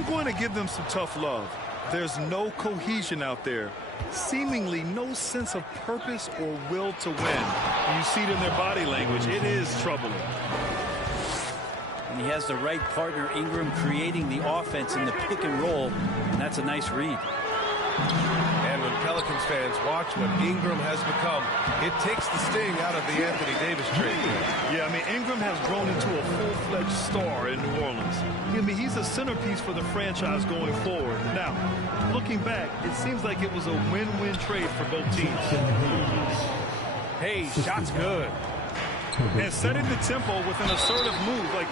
I'm going to give them some tough love. There's no cohesion out there. Seemingly no sense of purpose or will to win. You see it in their body language. It is troubling. And he has the right partner, Ingram, creating the offense in the pick and roll. And that's a nice read. And when Pelicans fans watch what Ingram has become, it takes the sting out of the Anthony Davis trade. Yeah, I mean, Ingram has grown into a full-fledged star in New Orleans. I mean, he's a centerpiece for the franchise going forward. Now, looking back, it seems like it was a win-win trade for both teams. Hey, shot's good. And setting the tempo with an assertive move. Like,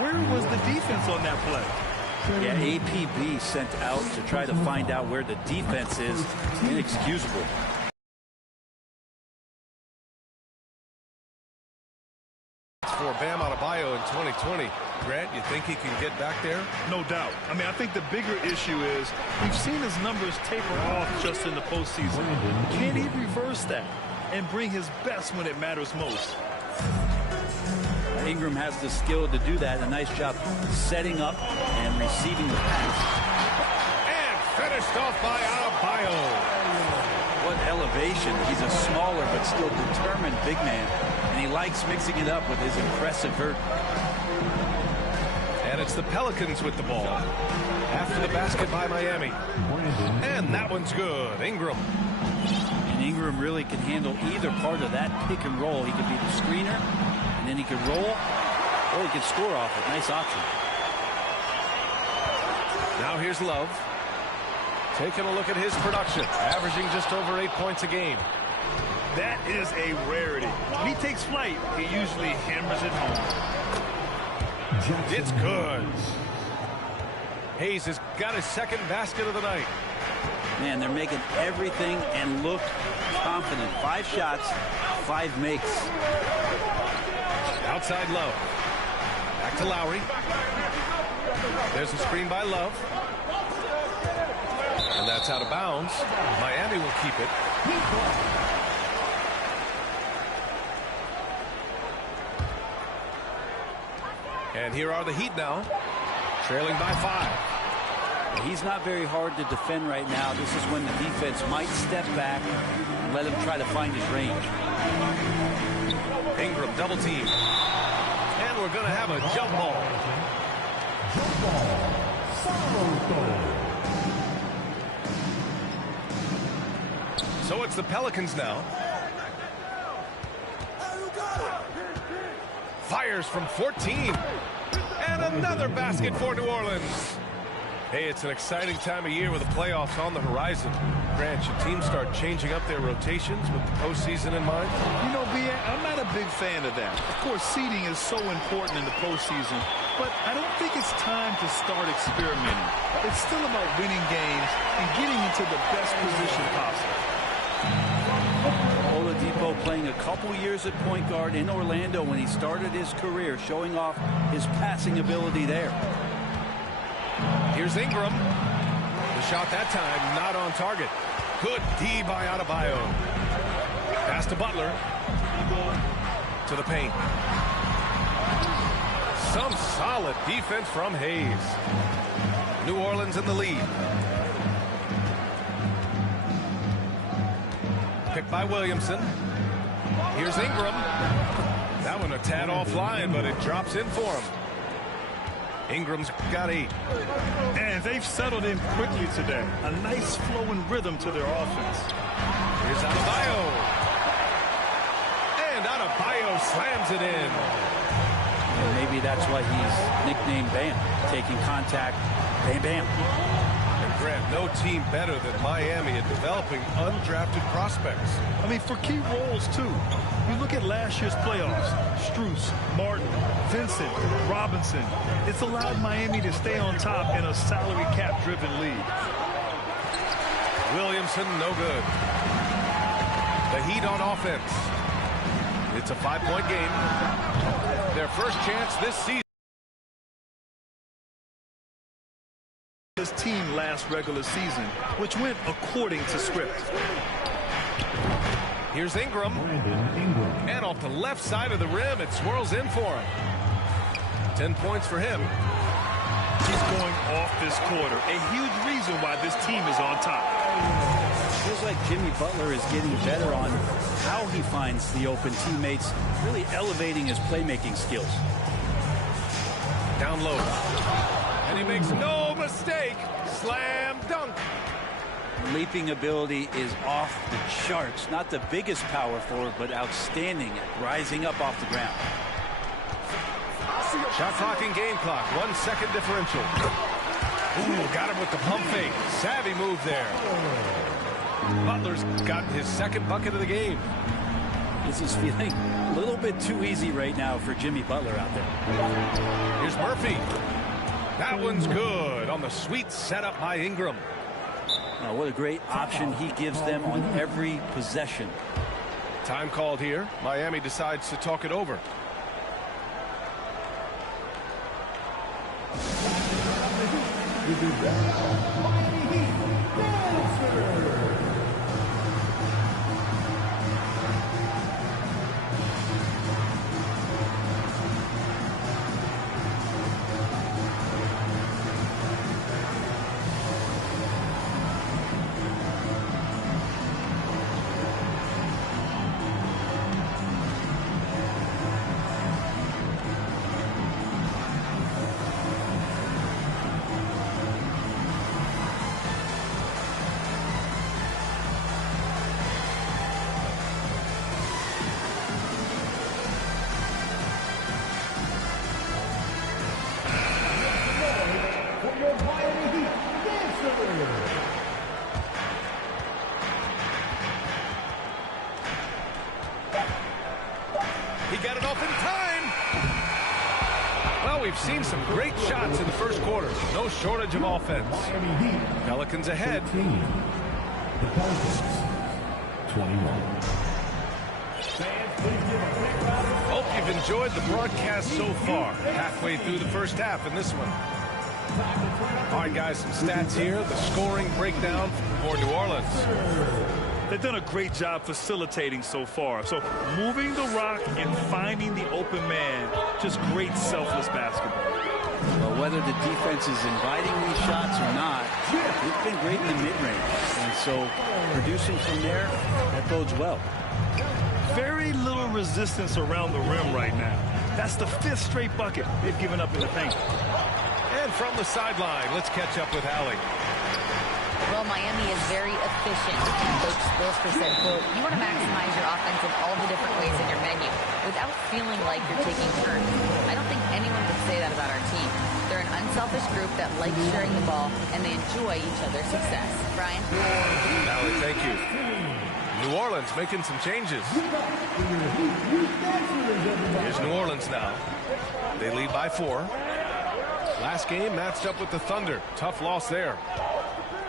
where was the defense on that play? Yeah, APB sent out to try to find out where the defense is. Inexcusable. For Bam Adebayo in 2020. Grant, you think he can get back there? No doubt. I mean, I think the bigger issue is we've seen his numbers taper off just in the postseason. Can he reverse that and bring his best when it matters most? Ingram has the skill to do that. A nice job setting up and receiving the pass. And finished off by Adebayo. What elevation. He's a smaller but still determined big man. And he likes mixing it up with his impressive vert. And it's the Pelicans with the ball. After the basket by Miami. And that one's good. Ingram. And Ingram really can handle either part of that pick and roll. He could be the screener, and then he could roll, or he could score off it. Nice option. Now here's Love. Taking a look at his production. Averaging just over 8 points a game. That is a rarity. When he takes flight, he usually hammers it home. It's good. Hayes has got his second basket of the night. Man, they're making everything and look confident. 5 shots, 5 makes. Outside Love. Back to Lowry. There's a screen by Love. And that's out of bounds. Miami will keep it. And here are the Heat now, trailing by 5. He's not very hard to defend right now. This is when the defense might step back and let him try to find his range. Ingram double team. And we're going to have a jump ball. So it's the Pelicans now. Fires from 14. And another basket for New Orleans. Hey, it's an exciting time of year with the playoffs on the horizon. Grant, should teams start changing up their rotations with the postseason in mind? You know, I'm not a big fan of that. Of course, seeding is so important in the postseason, but I don't think it's time to start experimenting. It's still about winning games and getting into the best position possible. Oladipo playing a couple years at point guard in Orlando when he started his career, showing off his passing ability there. Here's Ingram. The shot that time not on target. Good D by Adebayo. Pass to Butler. To the paint. Some solid defense from Hayes. New Orleans in the lead. Picked by Williamson. Here's Ingram. That one a tad offline, but it drops in for him. Ingram's got 8. And they've settled in quickly today. A nice flow and rhythm to their offense. Here's Adebayo. And Adebayo slams it in. And maybe that's why he's nicknamed Bam. Taking contact, bam, bam. And Grant, no team better than Miami at developing undrafted prospects. I mean, for key roles, too. You look at last year's playoffs. Strus, Martin, Vincent, Robinson. It's allowed Miami to stay on top in a salary cap-driven league. Williamson, no good. The Heat on offense. It's a 5-point game. Their first chance this season. His team last regular season, which went according to script. Here's Ingram. And off the left side of the rim, it swirls in for him. 10 points for him. He's going off this quarter. A huge reason why this team is on top. Feels like Jimmy Butler is getting better on how he finds the open teammates, really elevating his playmaking skills. Down low. And he makes no mistake. Slam dunk. Leaping ability is off the charts. Not the biggest power forward, but outstanding at rising up off the ground. Shot clock and game clock. 1 second differential. Ooh, got him with the pump fake. Savvy move there. Butler's got his second bucket of the game. This is feeling a little bit too easy right now for Jimmy Butler out there. Here's Murphy. That one's good on the sweet setup by Ingram. What a great option he gives them on every possession. Time called here. Miami decides to talk it over. He got it off in time. Well, we've seen some great shots in the first quarter. No shortage of offense. Pelicans ahead. The Pelicans, 21. Hope you've enjoyed the broadcast so far. Halfway through the first half in this one. All right, guys, some stats here. The scoring breakdown for New Orleans. They've done a great job facilitating so far. So moving the rock and finding the open man, just great selfless basketball. Well, whether the defense is inviting these shots or not, they've been great in the mid-range. And so producing from there, that bodes well. Very little resistance around the rim right now. That's the 5th straight bucket they've given up in the paint. And from the sideline, let's catch up with Allie. Well, Miami is very efficient. Coach Wilster said, quote, you want to maximize your offense in all the different ways in your menu without feeling like you're taking turns. I don't think anyone could say that about our team. They're an unselfish group that likes sharing the ball, and they enjoy each other's success. Brian? Allie, thank you. New Orleans making some changes. Here's New Orleans now. They lead by 4. Last game matched up with the Thunder. Tough loss there.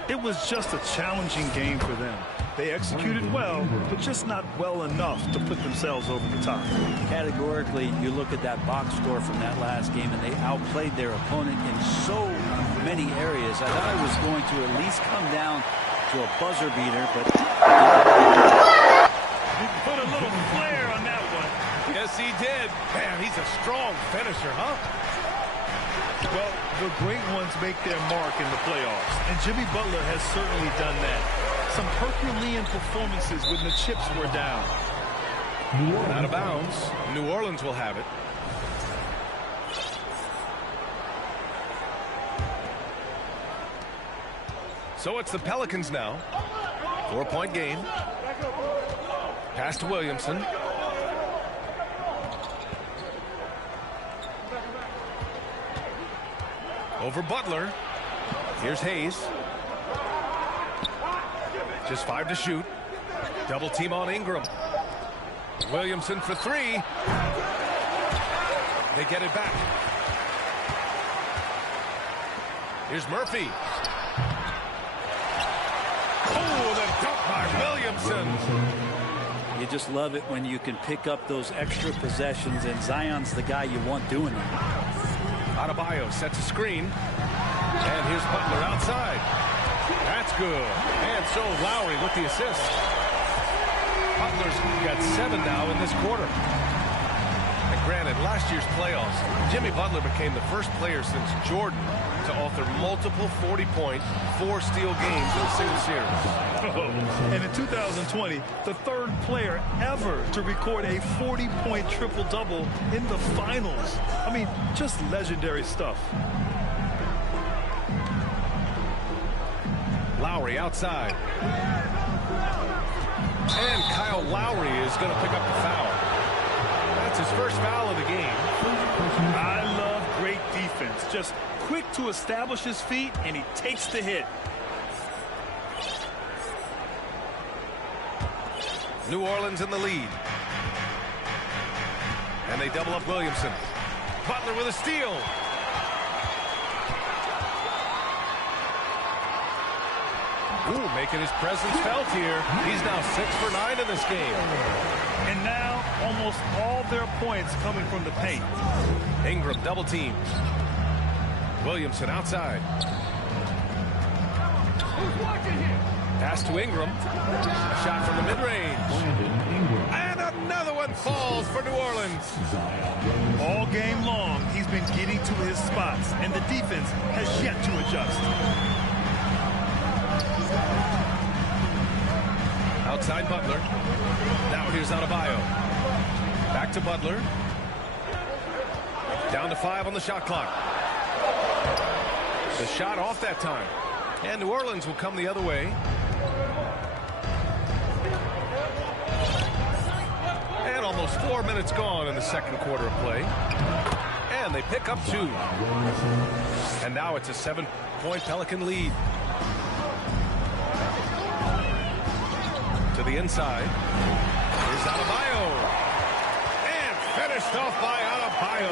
It was just a challenging game for them. They executed well, but just not well enough to put themselves over the top. Categorically, you look at that box score from that last game, and they outplayed their opponent in so many areas. I thought it was going to at least come down to a buzzer beater, but he put a little flair on that one. Yes, he did. Man, he's a strong finisher, huh? Well, the great ones make their mark in the playoffs, and Jimmy Butler has certainly done that. Some Herculean performances when the chips were down. Out of bounds. New Orleans will have it. So it's the Pelicans now. 4-point game. Pass to Williamson. Over Butler. Here's Hayes. Just 5 to shoot. Double team on Ingram. Williamson for 3. They get it back. Here's Murphy. Oh, the dunk by Williamson. you just love it when you can pick up those extra possessions, and Zion's the guy you want doing that. Adebayo sets a screen. And here's Butler outside. That's good. And so Lowry with the assist. Butler's got 7 now in this quarter. And Granted, last year's playoffs, Jimmy Butler became the first player since Jordan to author multiple 40-point, 4-steal games in a single series. And in 2020, the third player ever to record a 40-point triple-double in the finals. I mean, just legendary stuff. Lowry outside. And Kyle Lowry is going to pick up the foul. That's his first foul of the game. I love great defense. Just quick to establish his feet, and he takes the hit. New Orleans in the lead. And they double up Williamson. Butler with a steal. Ooh, making his presence felt here. He's now 6 for 9 in this game. And now almost all their points coming from the paint. Ingram double teamed. Williamson outside. Pass to Ingram. Shot from the mid-range. And another one falls for New Orleans. All game long, he's been getting to his spots, and the defense has yet to adjust. Outside Butler. Now here's Adebayo. Back to Butler. Down to 5 on the shot clock. The shot off that time. And New Orleans will come the other way. And almost 4 minutes gone in the second quarter of play. And they pick up 2. And now it's a 7-point Pelican lead. To the inside. Here's Adebayo. And finished off by Adebayo.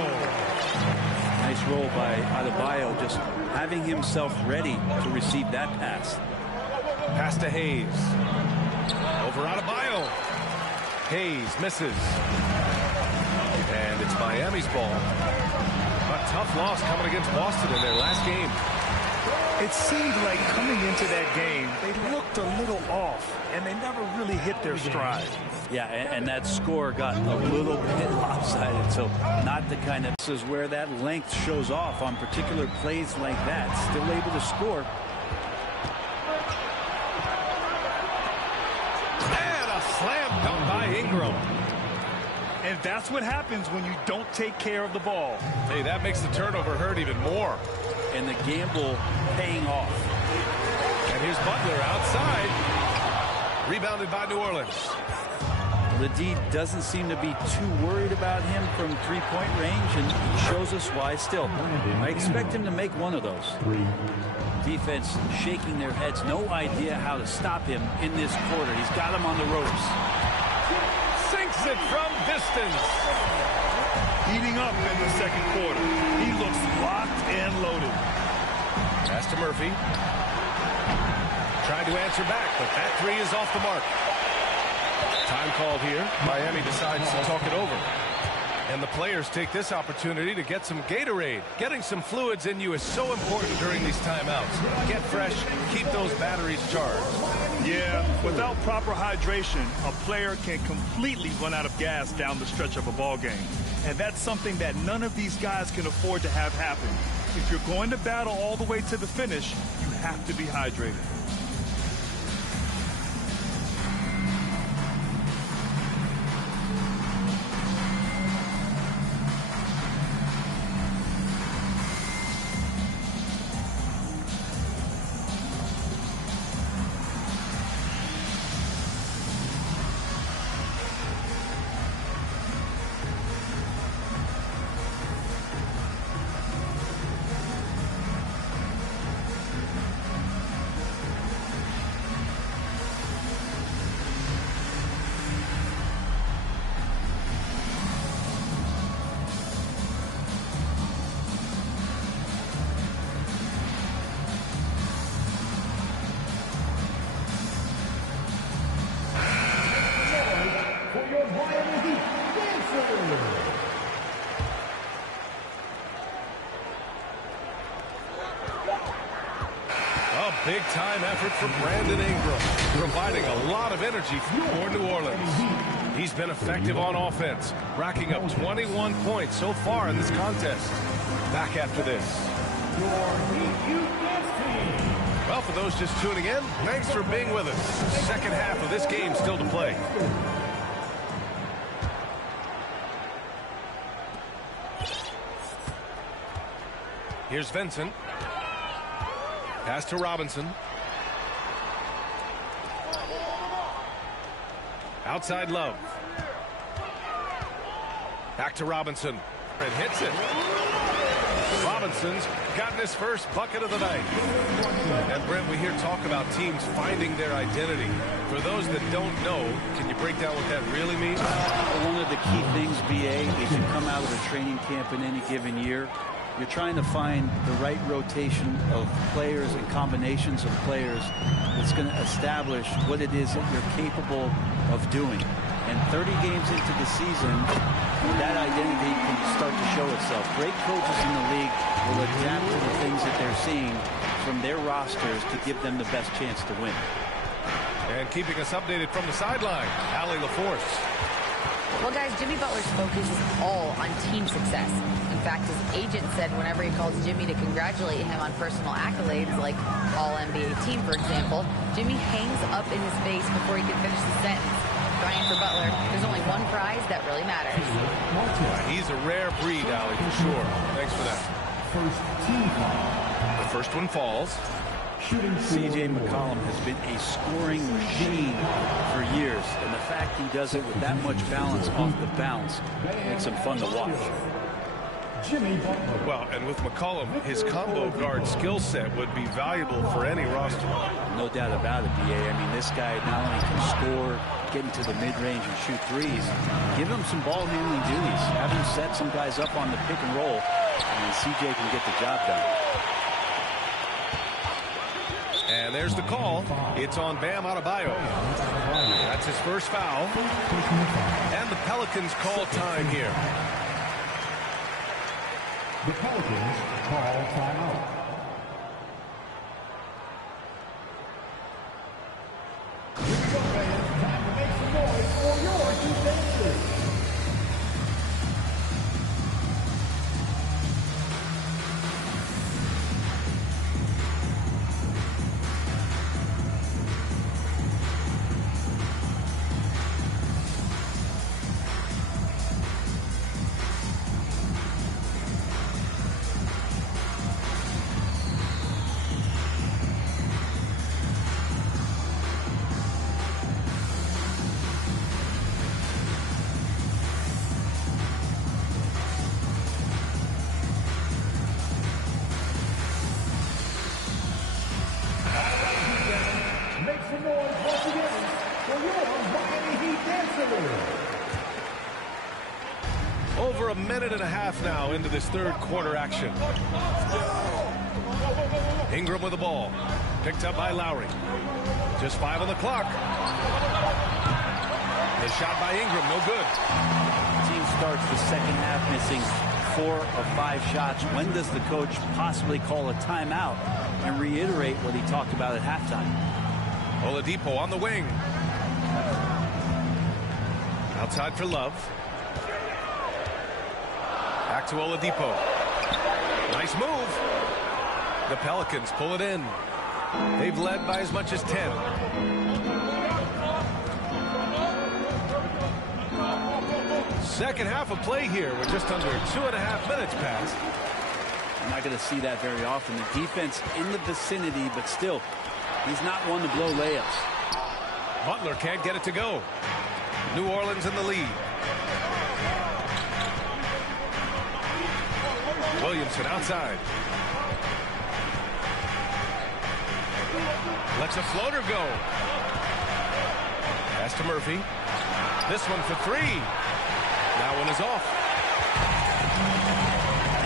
Nice roll by Adebayo, just having himself ready to receive that pass. Pass to Hayes. Over Adebayo. Hayes misses. And it's Miami's ball. A tough loss coming against Boston in their last game. It seemed like coming into that game, they looked a little off, and they never really hit their stride. Yeah, and that score got a little bit lopsided, so not the kind of... This is where that length shows off on particular plays like that. Still able to score. And a slam dunk by Ingram. And that's what happens when you don't take care of the ball. Hey, that makes the turnover hurt even more. And the gamble paying off. And here's Butler outside. Rebounded by New Orleans. Ledee doesn't seem to be too worried about him from three-point range, and he shows us why still. I expect him to make one of those. Defense shaking their heads. No idea how to stop him in this quarter. He's got him on the ropes. Sinks it from distance. Heating up in the second quarter. He looks locked and loaded. Pass to Murphy. Tried to answer back, but that 3 is off the mark. Time called here. Miami decides to talk it over. And the players take this opportunity to get some Gatorade. Getting some fluids in you is so important during these timeouts. Get fresh, keep those batteries charged. Yeah, without proper hydration, a player can completely run out of gas down the stretch of a ball game. And that's something that none of these guys can afford to have happen. If you're going to battle all the way to the finish, you have to be hydrated. Big-time effort from Brandon Ingram, providing a lot of energy for New Orleans. He's been effective on offense, racking up 21 points so far in this contest. Back after this. Well, for those just tuning in, thanks for being with us. Second half of this game still to play. Here's Vincent. Pass to Robinson. Outside Love. Back to Robinson. And hits it. Robinson's gotten his first bucket of the night. And Brent, we hear talk about teams finding their identity. For those that don't know, can you break down what that really means? One of the key things, BA, is you come out of a training camp in any given year, you're trying to find the right rotation of players and combinations of players that's going to establish what it is that you're capable of doing. And 30 games into the season, that identity can start to show itself. Great coaches in the league will adapt to the things that they're seeing from their rosters to give them the best chance to win. And keeping us updated from the sideline, Allie LaForce. Well, guys, Jimmy Butler's focus is all on team success. In fact, his agent said whenever he calls Jimmy to congratulate him on personal accolades, like All-NBA team, for example, Jimmy hangs up in his face before he can finish the sentence. Crying for Butler, there's only one prize that really matters. He's a rare breed, Allie, for sure. Thanks for that. First team foul. The first one falls. C.J. McCollum has been a scoring machine for years, and the fact he does it with that much balance off the bounce makes him fun to watch. Jimmy Butler. Well, and with McCollum, his combo guard skill set would be valuable for any roster. No doubt about it, BA. I mean, this guy not only can score, get into the mid-range and shoot threes, give him some ball handling duties, have him set some guys up on the pick and roll, and C.J. can get the job done. And there's the call. It's on Bam Adebayo. That's his first foul. And the Pelicans call time here. The Pelicans call timeout. Here we go, fans. Time to make some noise for your defenses. Over a minute and a half now into this third quarter action. Ingram with the ball. Picked up by Lowry. Just 5 on the clock. The shot by Ingram, no good. The team starts the second half missing 4 of 5 shots. When does the coach possibly call a timeout and reiterate what he talked about at halftime? Oladipo on the wing. Outside for Love. Back to Oladipo. Nice move. The Pelicans pull it in. They've led by as much as 10. Second half of play here with just under 2.5 minutes passed. I'm not going to see that very often. The defense in the vicinity, but still, he's not one to blow layups. Butler can't get it to go. New Orleans in the lead. Williamson outside. Lets a floater go. Pass to Murphy. This one for 3. That one is off.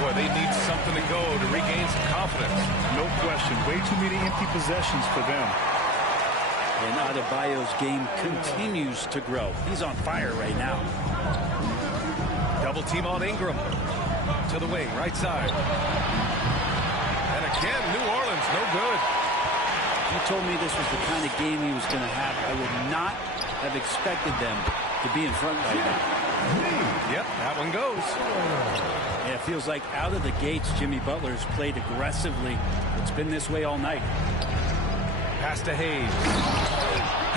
Boy, they need something to go to regain some confidence. No question. Way too many empty possessions for them. And Adebayo's game continues to grow. He's on fire right now. Double team on Ingram. To the wing, right side. And again, New Orleans, no good. You told me this was the kind of game he was going to have. I would not have expected them to be in front right now. Yep, that one goes. Yeah, it feels like out of the gates, Jimmy Butler's played aggressively. It's been this way all night. Pass to Hayes.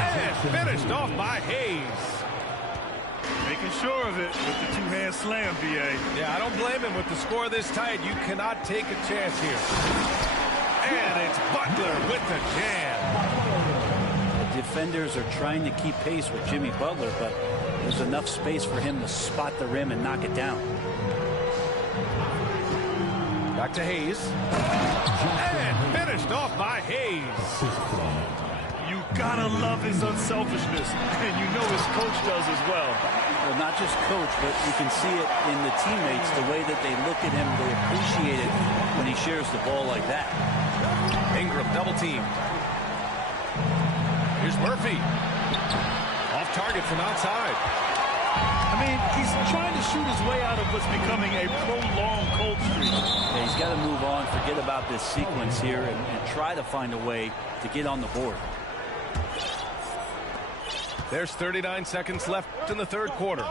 And finished off by Hayes. Making sure of it with the two-hand slam, B.A. Yeah, I don't blame him. With the score this tight, you cannot take a chance here. And it's Butler with the jam. The defenders are trying to keep pace with Jimmy Butler, but there's enough space for him to spot the rim and knock it down. Back to Hayes. And finished off by Hayes. You gotta love his unselfishness, and you know his coach does as well. Well, not just coach, but you can see it in the teammates, the way that they look at him, they appreciate it when he shares the ball like that. Ingram double team. Here's Murphy. Off target from outside. I mean, he's trying to shoot his way out of what's becoming a prolonged cold streak. Yeah, he's got to move on, forget about this sequence here, and try to find a way to get on the board. There's 39 seconds left in the third quarter.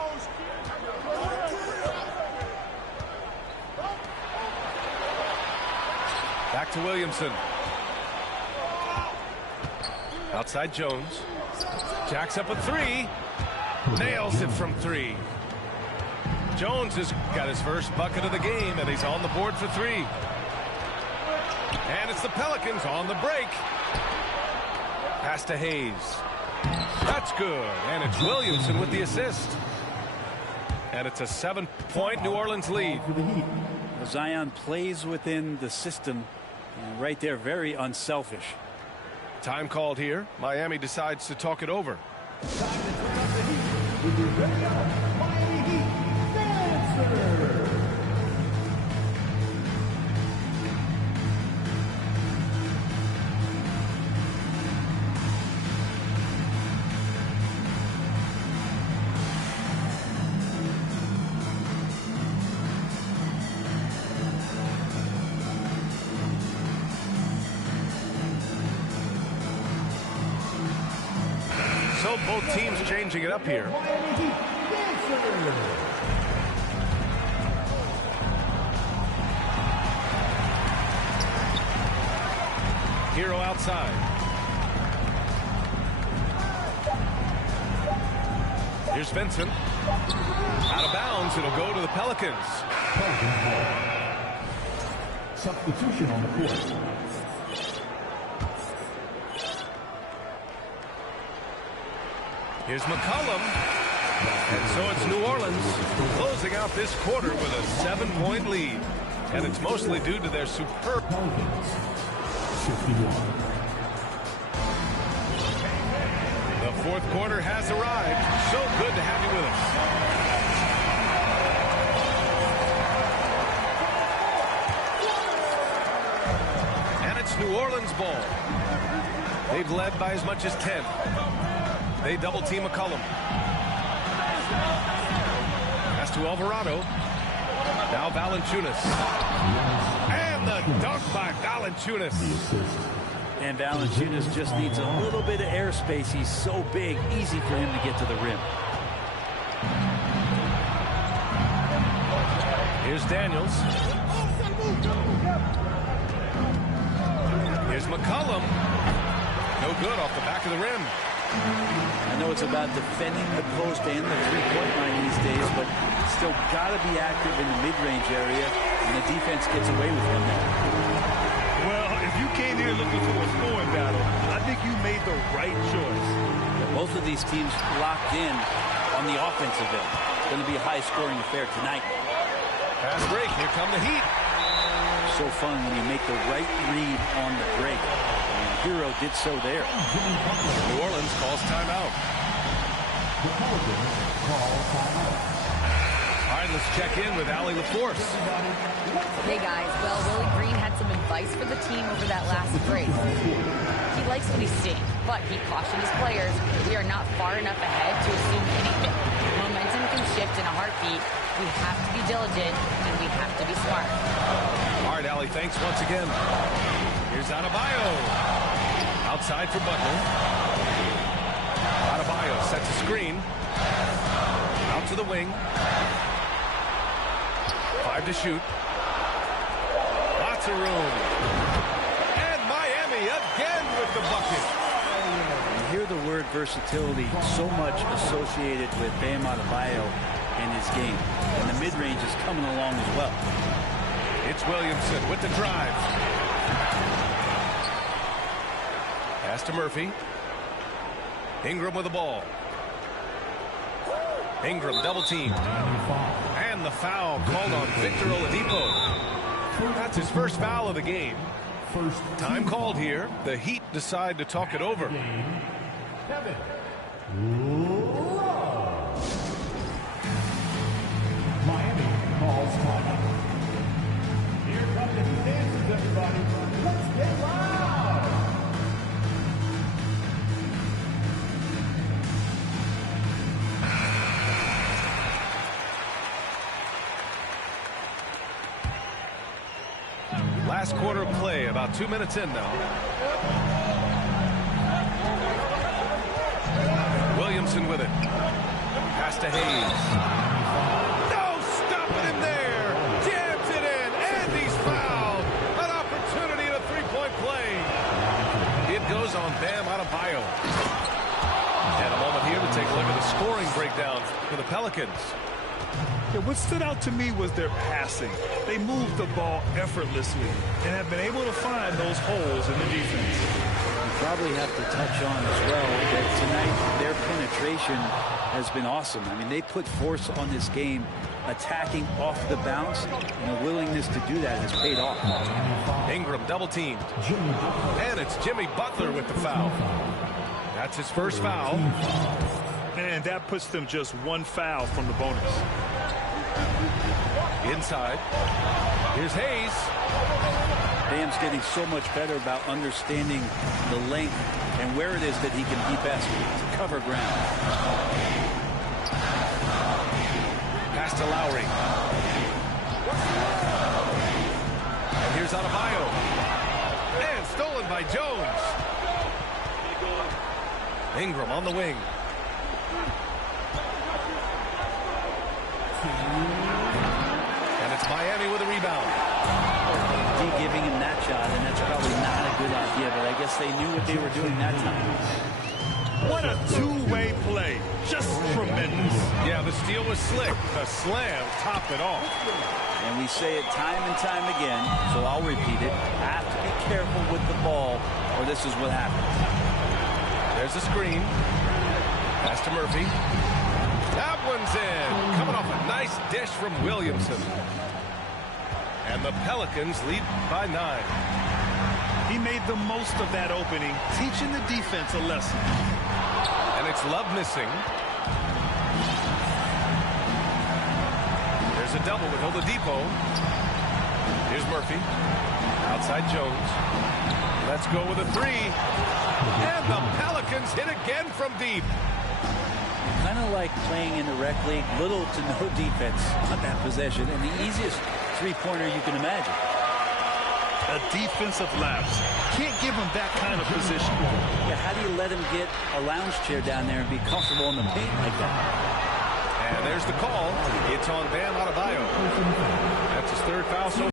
Back to Williamson. Outside Jones. Jacks up a three. Nails it from three. Jones has got his first bucket of the game, and he's on the board for three. And it's the Pelicans on the break. Pass to Hayes. That's good. And it's Williamson with the assist. And it's a 7-point New Orleans lead. Zion plays within the system. And right there, very unselfish. Time called here. Miami decides to talk it over. So both teams changing it up here. Hero outside. Here's Vincent. Out of bounds. It'll go to the Pelicans. Substitution on the court. Here's McCollum. And so it's New Orleans closing out this quarter with a 7-point lead. And it's mostly due to their superb. Pelicans, 51. The fourth quarter has arrived. So good to have you with us. And it's New Orleans ball. They've led by as much as 10. They double team McCollum. Pass to Alvarado. Now Valanciunas. And the dunk by Valanciunas. And Valanciunas just needs a little bit of airspace. He's so big, easy for him to get to the rim. Here's Daniels. Here's McCollum. No good off the back of the rim. I know it's about defending the post and the three-point line these days, but still got to be active in the mid-range area, and the defense gets away with him there. Well, if you came here looking for a scoring battle, I think you made the right choice. Both of these teams locked in on the offensive end. It's going to be a high-scoring affair tonight. Fast break. Here come the Heat. So fun when you make the right read on the break. Hero did so there. New Orleans calls timeout. The Pelicans call timeout. All right, let's check in with Allie LaForce. Hey guys, well, Willie Green had some advice for the team over that last break. He likes what he's seeing, but he cautioned his players we are not far enough ahead to assume anything. Momentum can shift in a heartbeat. We have to be diligent, and we have to be smart. All right, Allie, thanks once again. Here's Adebayo. Outside for Butler. Adebayo sets a screen. to the wing. 5 to shoot. Lots of room. And Miami again with the bucket. You hear the word versatility so much associated with Bam Adebayo and his game. And the mid-range is coming along as well. It's Williamson with the drive. Pass to Murphy. Ingram with the ball. Ingram double teamed. And the foul called on Victor Oladipo. That's his first foul of the game. Time called here. The Heat decide to talk it over. Kevin. Miami calls timeout. Here come the dances, everybody. Let's get loud. Last quarter of play, about 2 minutes in now. Williamson with it. Pass to Hayes. No stopping him there. Jams it in, and he's fouled. An opportunity in a three-point play. It goes on Bam Adebayo. And a moment here to take a look at the scoring breakdown for the Pelicans. Yeah, what stood out to me was their passing. They moved the ball effortlessly and have been able to find those holes in the defense. You probably have to touch on as well that tonight their penetration has been awesome. I mean, they put force on this game, attacking off the bounce, and the willingness to do that has paid off. Ingram double teamed. And it's Jimmy Butler with the foul. That's his first foul. And that puts them just one foul from the bonus. Inside. Here's Hayes. Bam's getting so much better about understanding the length and where it is that he can be best to cover ground. Pass to Lowry. And here's Adebayo. And stolen by Jones. Ingram on the wing. And it's Miami with a rebound. D giving him that shot, and that's probably not a good idea, but I guess they knew what they were doing that time. What a two-way play. Just tremendous. Yeah, the steal was slick. The slam topped it off. And we say it time and time again, so I'll repeat it. Have to be careful with the ball, or this is what happens. There's a screen. Pass to Murphy. That one's in. Coming off a nice dish from Williamson. And the Pelicans lead by 9. He made the most of that opening, teaching the defense a lesson. And it's Love missing. There's a double with Oladipo. Here's Murphy. Outside Jones. Let's go with a 3. And the Pelicans hit again from deep. Kind of like playing in the rec league, little to no defense on that possession, and the easiest three-pointer you can imagine. A defensive lapse. Can't give him that kind of position. Yeah, how do you let him get a lounge chair down there and be comfortable in the paint like that? And there's the call. It's on Bam Adebayo. That's his third foul so